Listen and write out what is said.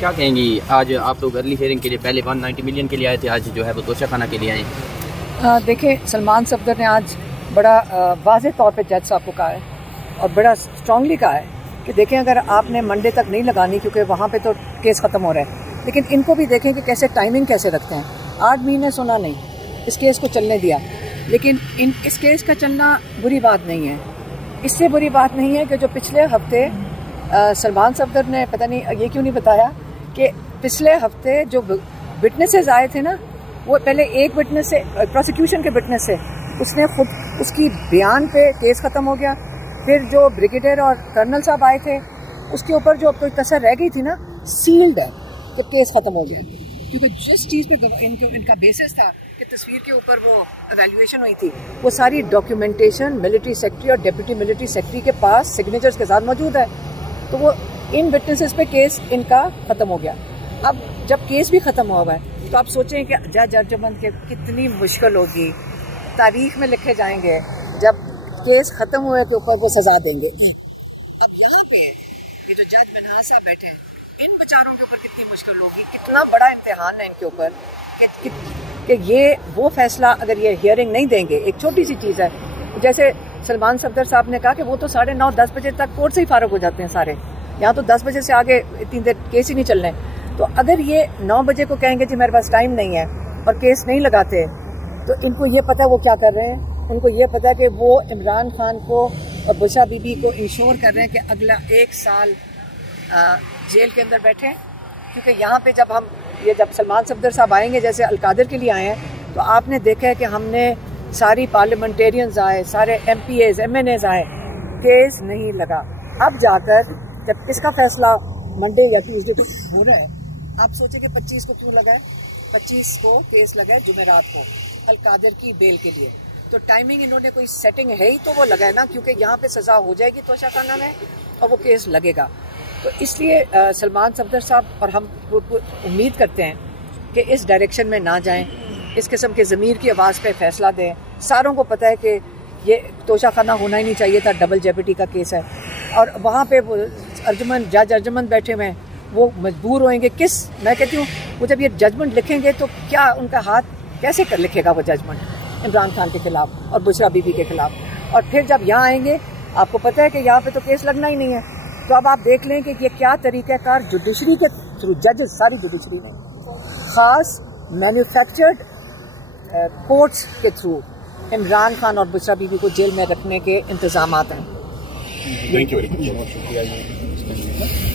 क्या कहेंगी, आज आप लोग अर्ली हेयरिंग के लिए पहले 190 मिलियन के लिए आए थे, आज जो है वो तोशाखाना के लिए आए। देखें, सलमान सफदर ने आज बड़ा वाज़ेह तौर पे जज साहब को कहा है और बड़ा स्ट्रांगली कहा है कि देखें, अगर आपने मंडे तक नहीं लगानी क्योंकि वहाँ पे तो केस ख़त्म हो रहा है, लेकिन इनको भी देखें कि कैसे टाइमिंग कैसे रखते हैं। 8 महीने सुना नहीं, इस केस को चलने दिया, लेकिन इस केस का चलना बुरी बात नहीं है। इससे बुरी बात नहीं है कि जो पिछले हफ्ते सलमान सफदर ने पता नहीं ये क्यों नहीं बताया कि पिछले हफ्ते जो विटनेसेस आए थे ना, वो पहले एक विटनेस से, प्रोसिक्यूशन के विटनेस से, उसने खुद उसकी बयान पे केस ख़त्म हो गया। फिर जो ब्रिगेडियर और कर्नल साहब आए थे, उसके ऊपर जो कोई कसर रह गई थी ना, सील्ड है कि केस ख़त्म हो गया, क्योंकि जिस चीज़ पे इनका बेसिस था कि तस्वीर के ऊपर वो एवेल्यूएशन हुई थी, वो सारी डॉक्यूमेंटेशन मिलिट्री सेक्रेटरी और डिप्टी मिलिट्री सेक्रेटरी के पास सिग्नेचर्स के साथ मौजूद है। तो वो इन विटनेसेस पे केस इनका ख़त्म हो गया। अब जब केस भी ख़त्म हुआ है तो आप सोचें कि जज जजमेंट के कितनी मुश्किल होगी, तारीख में लिखे जाएंगे जब केस ख़त्म हुए के ऊपर वो सज़ा देंगे। अब यहाँ पे ये जो जज मनहास साहब बैठे हैं, इन बेचारों के ऊपर कितनी मुश्किल होगी, कितना बड़ा इम्तिहान है इनके ऊपर कि ये वो फैसला अगर ये हियरिंग नहीं देंगे। एक छोटी सी चीज़ है, जैसे सलमान सफदर साहब ने कहा कि वो तो 9:30-10 बजे तक कोर्ट से ही फारग हो जाते हैं सारे, यहाँ तो 10 बजे से आगे इतनी देर केस ही नहीं चलने। तो अगर ये 9 बजे को कहेंगे जी मेरे पास टाइम नहीं है और केस नहीं लगाते, तो इनको ये पता है वो क्या कर रहे हैं। उनको ये पता है कि वो इमरान खान को और बुशरा बीबी को इंश्योर कर रहे हैं कि अगला 1 साल जेल के अंदर बैठे। क्योंकि यहाँ पे जब सलमान सफदर साहब आएंगे, जैसे अलकादर के लिए आए हैं, तो आपने देखा है कि हमने सारी पार्लियामेंटेरियंस आए, सारे MPAs MNAs आए, केस नहीं लगा। अब जाकर जब इसका फैसला मंडे या ट्यूसडे को हो रहा है, आप सोचें कि 25 को क्यों लगा है। 25 को केस लगा है जुमेरात को अलकादर की बेल के लिए, तो टाइमिंग इन्होंने कोई सेटिंग है ही तो वो लगा है ना, क्योंकि यहाँ पे सज़ा हो जाएगी तोशाखाना में और वो केस लगेगा। तो इसलिए सलमान सफदर साहब और हम उम्मीद करते हैं कि इस डायरेक्शन में ना जाएं, इस किस्म के ज़मीर की आवाज़ पे फैसला दें। सारों को पता है कि ये तोशाखाना होना ही नहीं चाहिए था, डबल जेपीटी का केस है। और वहाँ पे वो जज अर्जुमन बैठे हुए हैं, वो मजबूर होंगे मैं कहती हूँ वो जब ये जजमेंट लिखेंगे तो क्या उनका हाथ कैसे कर लिखेगा वो जजमेंट इमरान खान के खिलाफ और बुशरा बीबी के खिलाफ। और फिर जब यहाँ आएंगे, आपको पता है कि यहाँ पे तो केस लगना ही नहीं है। तो अब आप देख लें कि ये क्या तरीक़ाकार जुडिशरी के थ्रू, जजेस सारी जुडिशरी में ख़ास मैन्युफैक्चर्ड कोर्ट्स के थ्रू इमरान खान और बुशरा बीबी को जेल में रखने के इंतज़ामात हैं। Thank you very much.